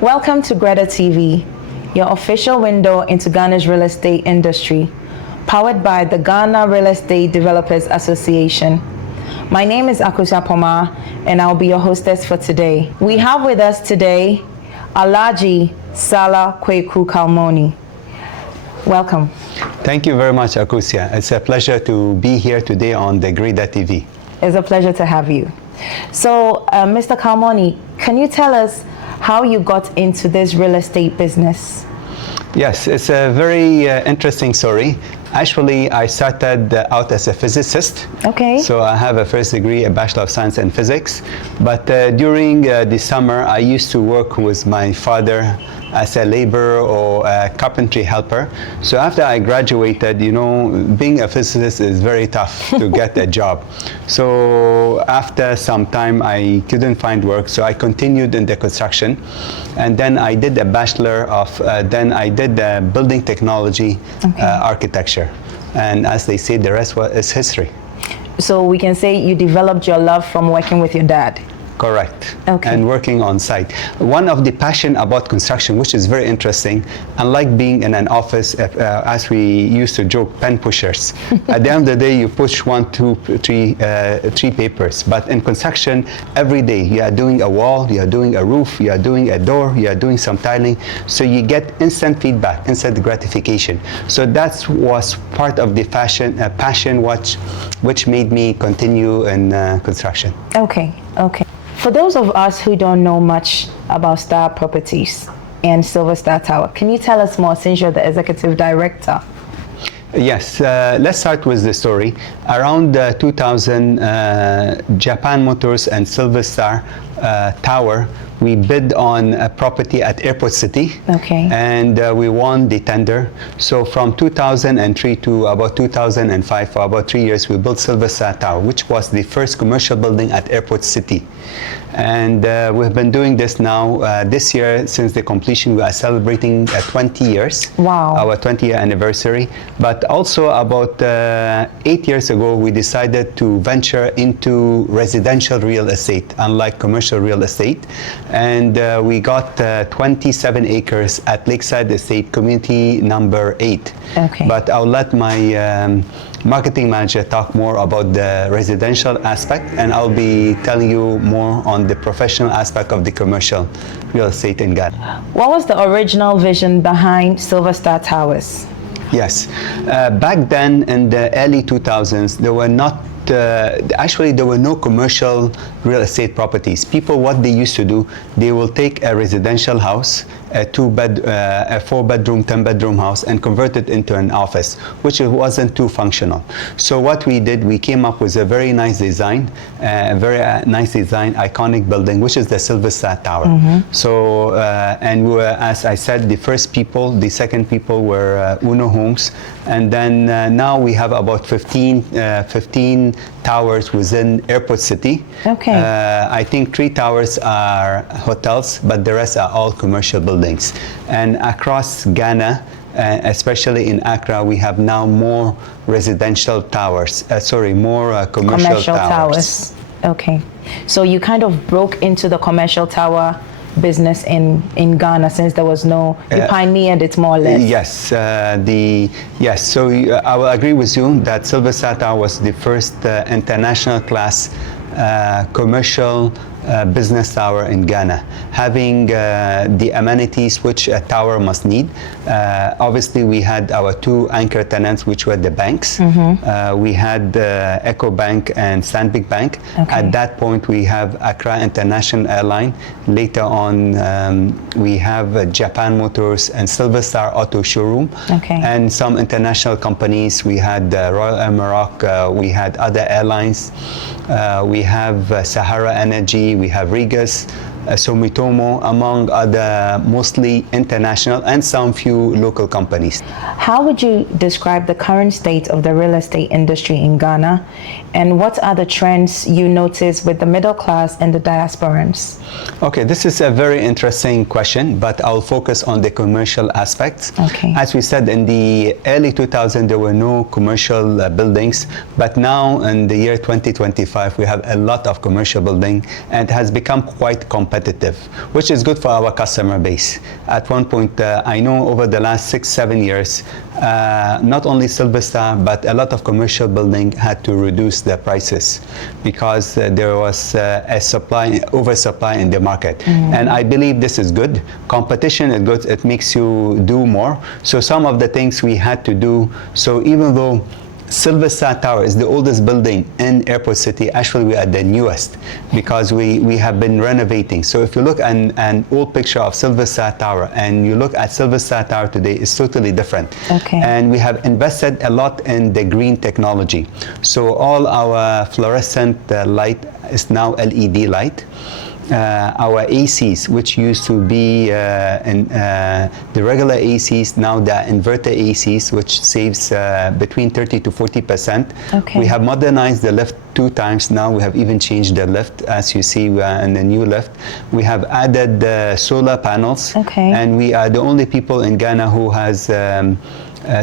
Welcome to GREDA TV, your official window into Ghana's real estate industry, powered by the Ghana Real Estate Developers Association. My name is Akusa Poma, and I'll be your hostess for today. We have with us today Alhaji SALAH KWEKU Kalmoni. Welcome. Thank you very much, Akusia. It's a pleasure to be here today on the GREDA TV. It's a pleasure to have you. So, Mr. Kalmoni, can you tell us how you got into this real estate business? Yes, it's a very interesting story. Actually, I started out as a physicist. Okay. So I have a first degree, a Bachelor of Science in Physics. But during the summer, I used to work with my father as a laborer or a carpentry helper. So after I graduated, you know, being a physicist is very tough to get a job. So after some time, I couldn't find work, so I continued in the construction. And then I did a Bachelor of, then I did building technology, architecture. And as they say, the rest is history. So we can say you developed your love from working with your dad. Correct. Okay. And working on site. One of the passion about construction, which is very interesting, unlike being in an office, as we used to joke, pen pushers. At the end of the day, you push 1, 2, 3 papers. But in construction, every day you are doing a wall, you are doing a roof, you are doing a door, you are doing some tiling. So you get instant feedback, instant gratification. So that was part of the passion which made me continue in construction. Okay. Okay. For those of us who don't know much about Star Properties and Silverstar Tower, can you tell us more since you're the executive director? Yes, let's start with the story. Around 2000, Japan Motors and Silverstar Tower, we bid on a property at Airport City. Okay. And we won the tender. So from 2003 to about 2005, for about 3 years, we built Silverstar Tower, which was the first commercial building at Airport City. And we've been doing this now. This year, since the completion, we are celebrating 20 years. Wow. Our 20-year anniversary. But also about 8 years ago, we decided to venture into residential real estate, unlike commercial real estate. And we got 27 acres at Lakeside Estate, community number 8. Okay. But I'll let my marketing manager talk more about the residential aspect, and I'll be telling you more on the professional aspect of the commercial real estate in Ghana. What was the original vision behind Silverstar Towers? Yes, back then in the early 2000s, there were not actually there were no commercial real estate properties. People, what they used to do, they will take a residential house, a 4-bedroom, 10-bedroom house, and convert it into an office, which wasn't too functional. So what we did, we came up with a very nice design, iconic building, which is the Silverstar Tower. So, and we were, as I said, the first people, the second people were Uno Homes, and then now we have about 15 towers within Airport City. Okay. I think 3 towers are hotels, but the rest are all commercial buildings. And across Ghana, especially in Accra, we have now more residential towers. More commercial towers. Okay. So you kind of broke into the commercial tower business in Ghana, since there was no, you pioneered it more or less. Yes, yes. So I will agree with you that Silverstar Tower was the first international class commercial business tower in Ghana, having the amenities which a tower must need. Obviously, we had our 2 anchor tenants, which were the banks. We had Eco Bank and Stanbic Bank. Okay. At that point, we have Accra International Airline. Later on, we have Japan Motors and Silverstar Auto Showroom. Okay. And some international companies. We had Royal Air Morocco. We had other airlines. We have Sahara Energy. We have Regas. Sumitomo, among other mostly international and some few local companies. How would you describe the current state of the real estate industry in Ghana, and what are the trends you notice with the middle class and the diasporans? Okay, this is a very interesting question, but I'll focus on the commercial aspects. Okay. As we said, in the early 2000s, there were no commercial buildings, but now in the year 2025, we have a lot of commercial building, and it has become quite competitive, which is good for our customer base. At one point, I know over the last 6-7 years, not only Silverstar, but a lot of commercial building had to reduce their prices because there was a oversupply in the market. And I believe this is good. Competition is good. It makes you do more. So some of the things we had to do, so even though Silverstar Tower is the oldest building in Airport City, actually we are the newest because we have been renovating. So if you look at an old picture of Silverstar Tower and you look at Silverstar Tower today, it's totally different. Okay. And we have invested a lot in the green technology. So all our fluorescent light is now LED light. Our ACs, which used to be the regular ACs, now the inverter ACs, which saves between 30 to 40%. Okay. We have modernized the lift 2 times now. We have even changed the lift. As you see, we are in the new lift. We have added solar panels. Okay. And we are the only people in Ghana who has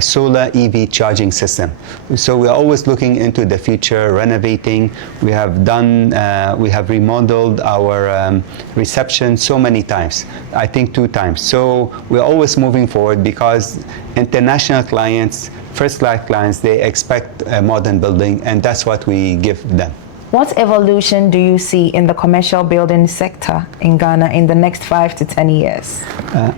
solar EV charging system. So we are always looking into the future, renovating. We have done, we have remodeled our reception so many times, I think 2 times. So we're always moving forward because international clients, first-class clients, they expect a modern building, and that's what we give them. What evolution do you see in the commercial building sector in Ghana in the next 5 to 10 years?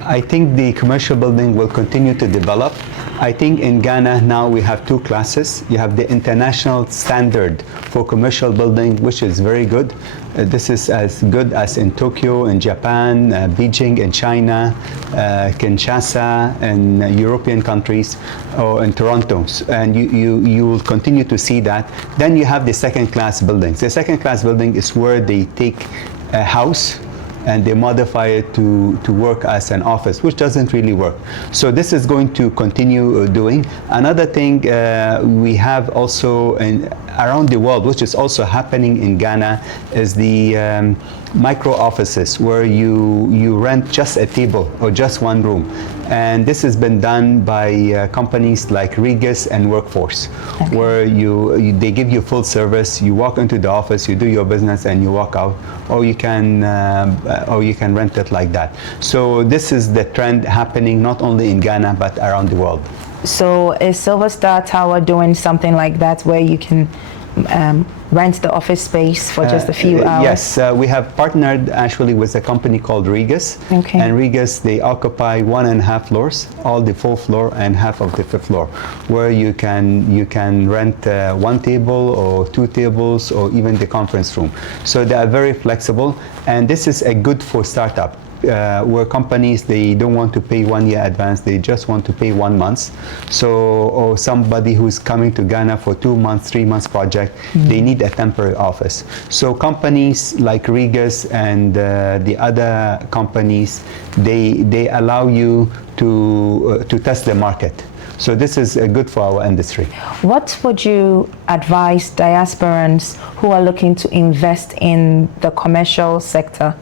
I think the commercial building will continue to develop. I think in Ghana now we have 2 classes. You have the international standard for commercial building, which is very good. This is as good as in Tokyo, in Japan, Beijing in China, Kinshasa, and European countries, or in Toronto. And you will continue to see that. Then you have the second-class buildings. The second-class building is where they take a house and they modify it to work as an office, which doesn't really work. So this is going to continue doing. Another thing we have also around the world, which is also happening in Ghana, is the micro offices where you rent just a table or just one room. And this has been done by companies like Regus and Workforce, okay, where they give you full service. You walk into the office, you do your business, and you walk out, or you can rent it like that. So this is the trend happening not only in Ghana but around the world. So is Silverstar Tower doing something like that where you can rent the office space for just a few hours? Yes, we have partnered actually with a company called Regus. Okay. And Regus, they occupy 1.5 floors, all the 4th floor and half of the 5th floor, where you can rent 1 table or 2 tables or even the conference room. So they are very flexible, and this is a good for startup. Where companies, they don't want to pay 1 year advance, they just want to pay 1 month. So, or somebody who's coming to Ghana for 2 months, 3 months project, they need a temporary office. So companies like Regus and the other companies, they allow you to test the market. So this is good for our industry. What would you advise diasporans who are looking to invest in the commercial sector?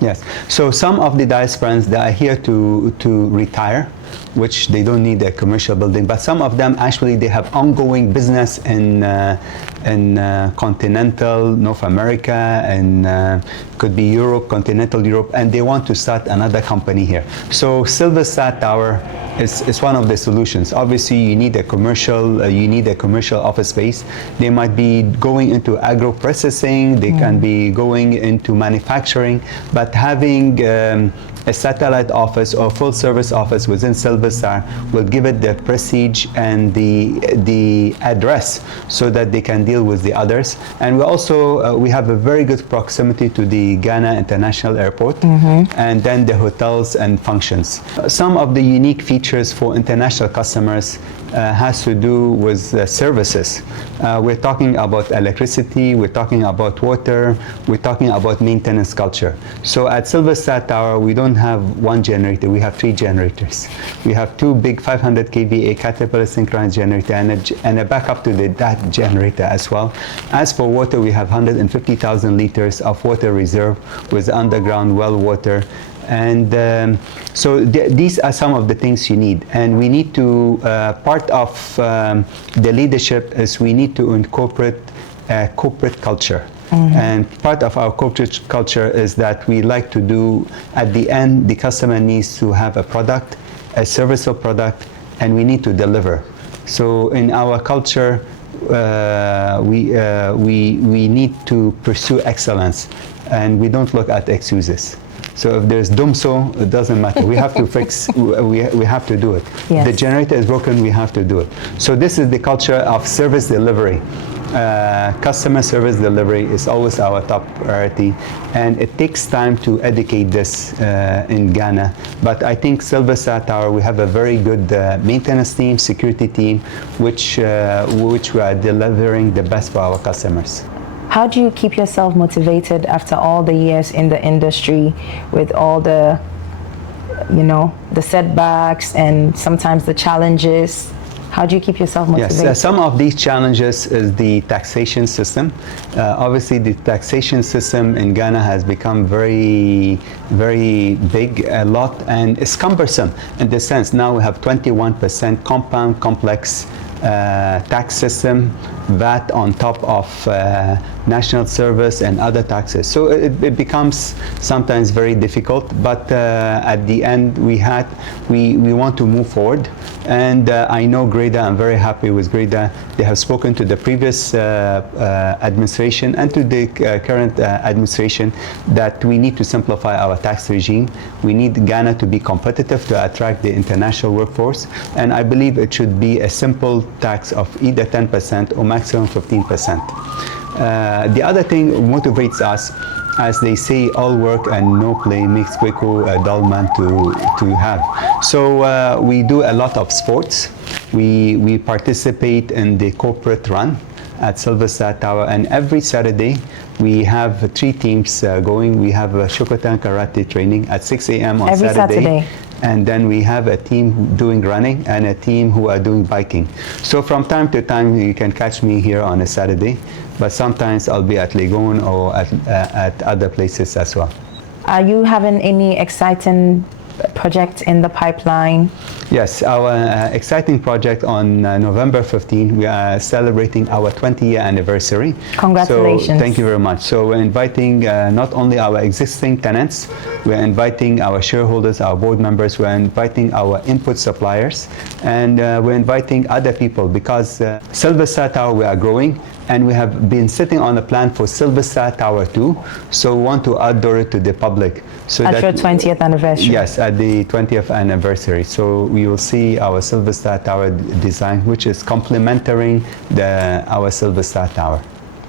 Yes. So some of the diasporans, they are here to retire, which they don't need a commercial building. But some of them actually they have ongoing business in continental North America and could be Europe, continental Europe, and they want to start another company here. So Silverstar Tower is one of the solutions. Obviously, you need a commercial office space. They might be going into agro processing. They can be going into manufacturing, but having a satellite office or full service office within Silverstar will give it the prestige and the address so that they can deal with the others. And we also we have a very good proximity to the Ghana International Airport, and then the hotels and functions. Some of the unique features for international customers has to do with services. We're talking about electricity, we're talking about water, we're talking about maintenance culture. So at Silverstar Tower, we don't have one generator, we have 3 generators. We have 2 big 500 kVA Caterpillar synchronous generator and a backup to that generator as well. As for water, we have 150,000 liters of water reserve with underground well water. And so these are some of the things you need, and we need to, part of the leadership is we need to incorporate corporate culture. And part of our corporate culture is that we like to do, at the end, the customer needs to have a product, a serviceable product, and we need to deliver. So in our culture, we need to pursue excellence, and we don't look at excuses. So if there's dumso, it doesn't matter. We have to fix, we have to do it. Yes. The generator is broken, we have to do it. So this is the culture of service delivery. Customer service delivery is always our top priority, and it takes time to educate this in Ghana. But I think Silverstar Tower, we have a very good maintenance team, security team, which we are delivering the best for our customers. How do you keep yourself motivated after all the years in the industry with all the, the setbacks and sometimes the challenges? How do you keep yourself motivated? Yes, some of these challenges is the taxation system. Obviously, the taxation system in Ghana has become very, very big, a lot, and it's cumbersome in the sense now we have 21% compound complex tax system, VAT on top of national service and other taxes. So it becomes sometimes very difficult, but at the end we want to move forward. And I know GREDA, I'm very happy with GREDA. They have spoken to the previous administration and to the current administration that we need to simplify our tax regime. We need Ghana to be competitive to attract the international workforce, and I believe it should be a simple tax of either 10% or maximum 15%. The other thing motivates us, as they say, all work and no play makes KWEKU a dull man to have. So we do a lot of sports. We participate in the corporate run at Silverstar Tower, and every Saturday we have 3 teams going. We have a Shokotan Karate training at 6 a.m. on Saturday. And then we have a team doing running and a team who are doing biking. So from time to time you can catch me here on a Saturday, but sometimes I'll be at Legon or at other places as well. Are you having any exciting project in the pipeline? Yes, our exciting project on November 15, we are celebrating our 20-year anniversary. Congratulations. So, thank you very much. So we're inviting not only our existing tenants, we're inviting our shareholders, our board members, we're inviting our input suppliers, and we're inviting other people, because Silverstar Tower, we are growing, and we have been sitting on a plan for Silverstar Tower 2, so we want to outdoor it to the public. So at your 20th anniversary? Yes, at the 20th anniversary. So we will see our Silverstar Tower design, which is complementing our Silverstar Tower.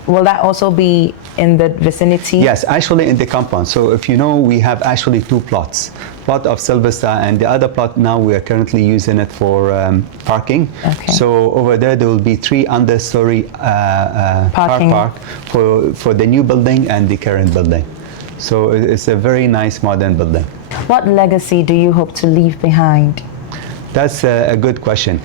Will that also be in the vicinity? Yes, actually in the compound. So if you know, we have actually 2 plots. Plot of Silverstar, and the other plot now we are currently using it for parking. Okay. So over there will be 3 understory park for the new building and the current building. So it's a very nice modern building. What legacy do you hope to leave behind? That's a good question.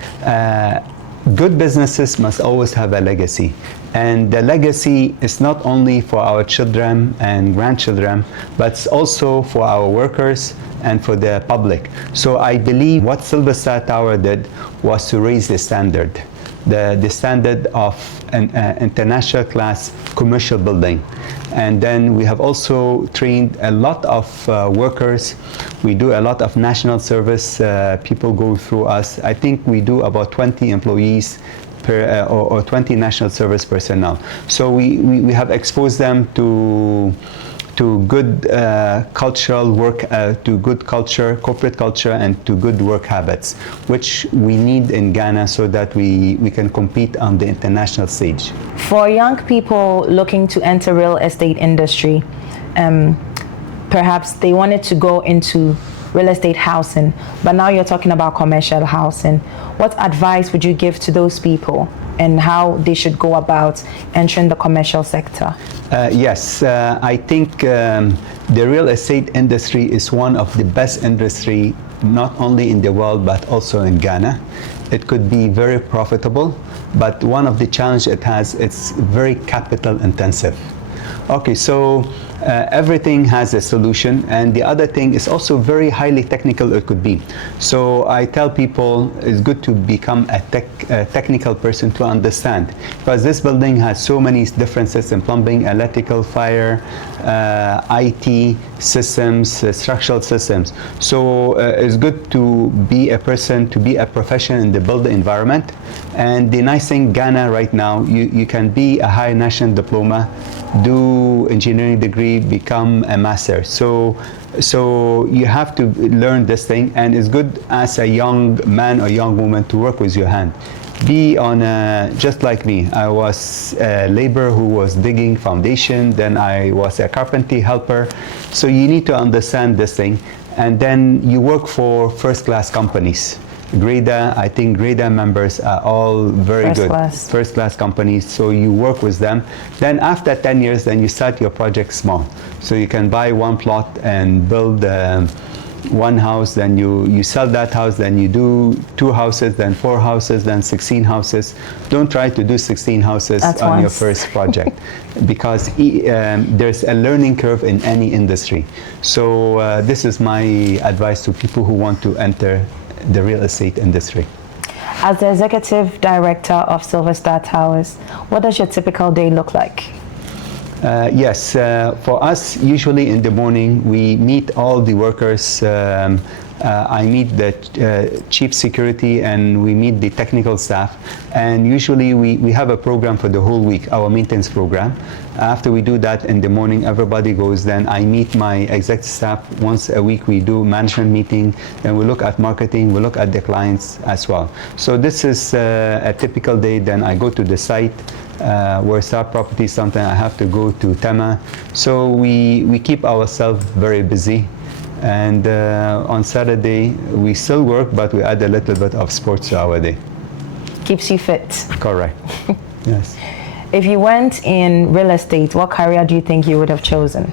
Good businesses must always have a legacy. And the legacy is not only for our children and grandchildren, but it's also for our workers and for the public. So I believe what Silverstar Tower did was to raise the standard. The standard of an international class commercial building. And then we have also trained a lot of workers. We do a lot of national service. People go through us. I think we do about 20 employees per, or 20 national service personnel. So we have exposed them to to good cultural work, to good culture, corporate culture, and to good work habits, which we need in Ghana so that we can compete on the international stage. For young people looking to enter real estate industry, perhaps they wanted to go into real estate housing, but now you're talking about commercial housing. What advice would you give to those people and how they should go about entering the commercial sector? Yes, I think the real estate industry is one of the best industry, not only in the world, but also in Ghana. It could be very profitable, but one of the challenges it has, it's very capital intensive. Okay, so everything has a solution, and the other thing is also very highly technical it could be. So I tell people it's good to become a technical person to understand, because this building has so many differences in plumbing, electrical, fire, IT systems, structural systems. So it's good to be a person, to be a professional in the built environment. And the nice thing, Ghana right now, you can be a high national diploma, do engineering degree, become a master. So you have to learn this thing, and it's good as a young man or young woman to work with your hand. Be on just like me. I was a laborer who was digging foundation, then I was a carpentry helper. So you need to understand this thing, and then you work for first-class companies. GREDA, I think GREDA members are all very good. First-class companies, so you work with them. Then after 10 years, then you start your project small. So you can buy one plot and build one house, then you sell that house, then you do 2 houses, then 4 houses, then 16 houses. Don't try to do 16 houses on your first project, because there's a learning curve in any industry. So this is my advice to people who want to enter the real estate industry. As the executive director of Silverstar Towers, what does your typical day look like? Yes, for us, usually in the morning, we meet all the workers. I meet the chief security, and we meet the technical staff. And usually we have a program for the whole week, our maintenance program. After we do that in the morning, everybody goes. Then I meet my executive staff once a week. We do management meeting, then we look at marketing, we look at the clients as well. So this is a typical day. Then I go to the site where Star Property, sometimes I have to go to Tema. So we keep ourselves very busy. And on Saturday, we still work, but we add a little bit of sports to our day. Keeps you fit. Correct. Yes. If you went in real estate, what career do you think you would have chosen?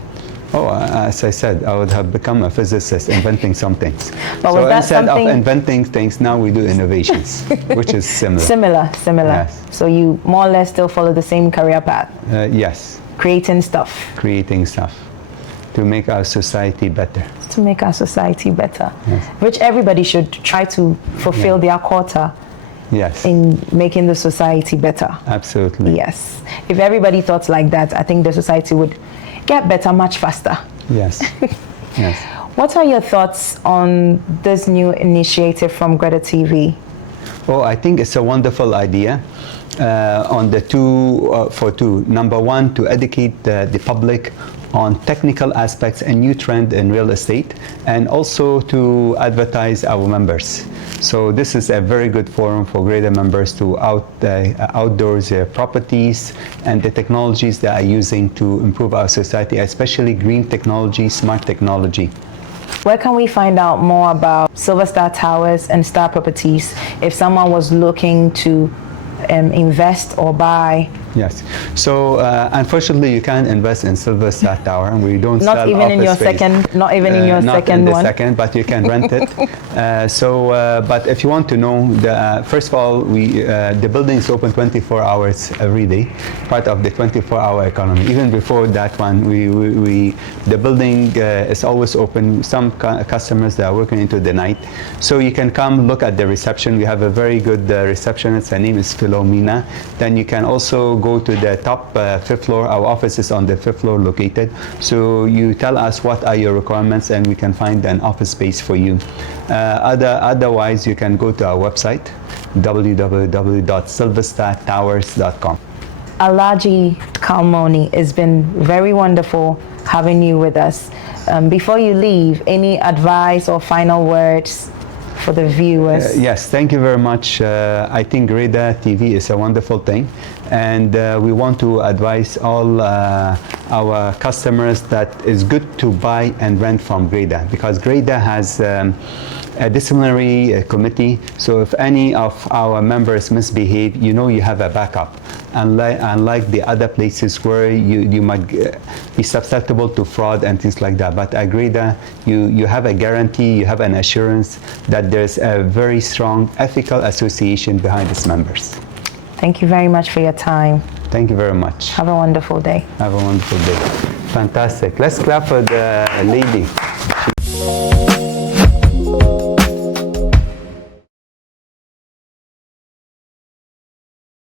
Oh, as I said, I would have become a physicist, inventing some things. But so was that instead something... of inventing things, now we do innovations, which is similar. Similar. Yes. So you more or less still follow the same career path? Yes. Creating stuff. Creating stuff to make our society better. To make our society better, yes. Which everybody should try to fulfill their quota. Yes. In making the society better. Absolutely. Yes. If everybody thought like that, I think the society would get better much faster. Yes. Yes. What are your thoughts on this new initiative from GREDA TV? Oh, I think it's a wonderful idea. On the two. Number one, to educate the public on technical aspects and new trend in real estate, and also to advertise our members. So this is a very good forum for GREDA members to outdoors their properties and the technologies they are using to improve our society, especially green technology, smart technology. Where can we find out more about Silverstar Towers and Star Properties if someone was looking to invest or buy? Yes. So unfortunately, you can't invest in Silverstar Tower, and we don't not sell even office in your space. second, not even in your not second in the one. second, but you can rent it. But if you want to know, first of all, the building is open 24 hours every day, part of the 24-hour economy. Even before that one, the building is always open. Some customers that are working into the night, so you can come look at the reception. We have a very good receptionist. Her name is Philomena. Then you can also go to the top 5th floor. Our office is on the 5th floor located. So you tell us what are your requirements, and we can find an office space for you. Otherwise, you can go to our website, www.silverstartowers.com. Alhaji Kalmoni, it's been very wonderful having you with us. Before you leave, any advice or final words for the viewers? Yes, thank you very much. I think GREDA TV is a wonderful thing, and we want to advise all our customers that it's good to buy and rent from GREDA, because GREDA has a disciplinary committee, so if any of our members misbehave, you know you have a backup. Unlike the other places where you might be susceptible to fraud and things like that. But at GREDA, you have a guarantee, you have an assurance that there's a very strong ethical association behind its members. Thank you very much for your time. Thank you very much. Have a wonderful day. Have a wonderful day. Fantastic. Let's clap for the lady.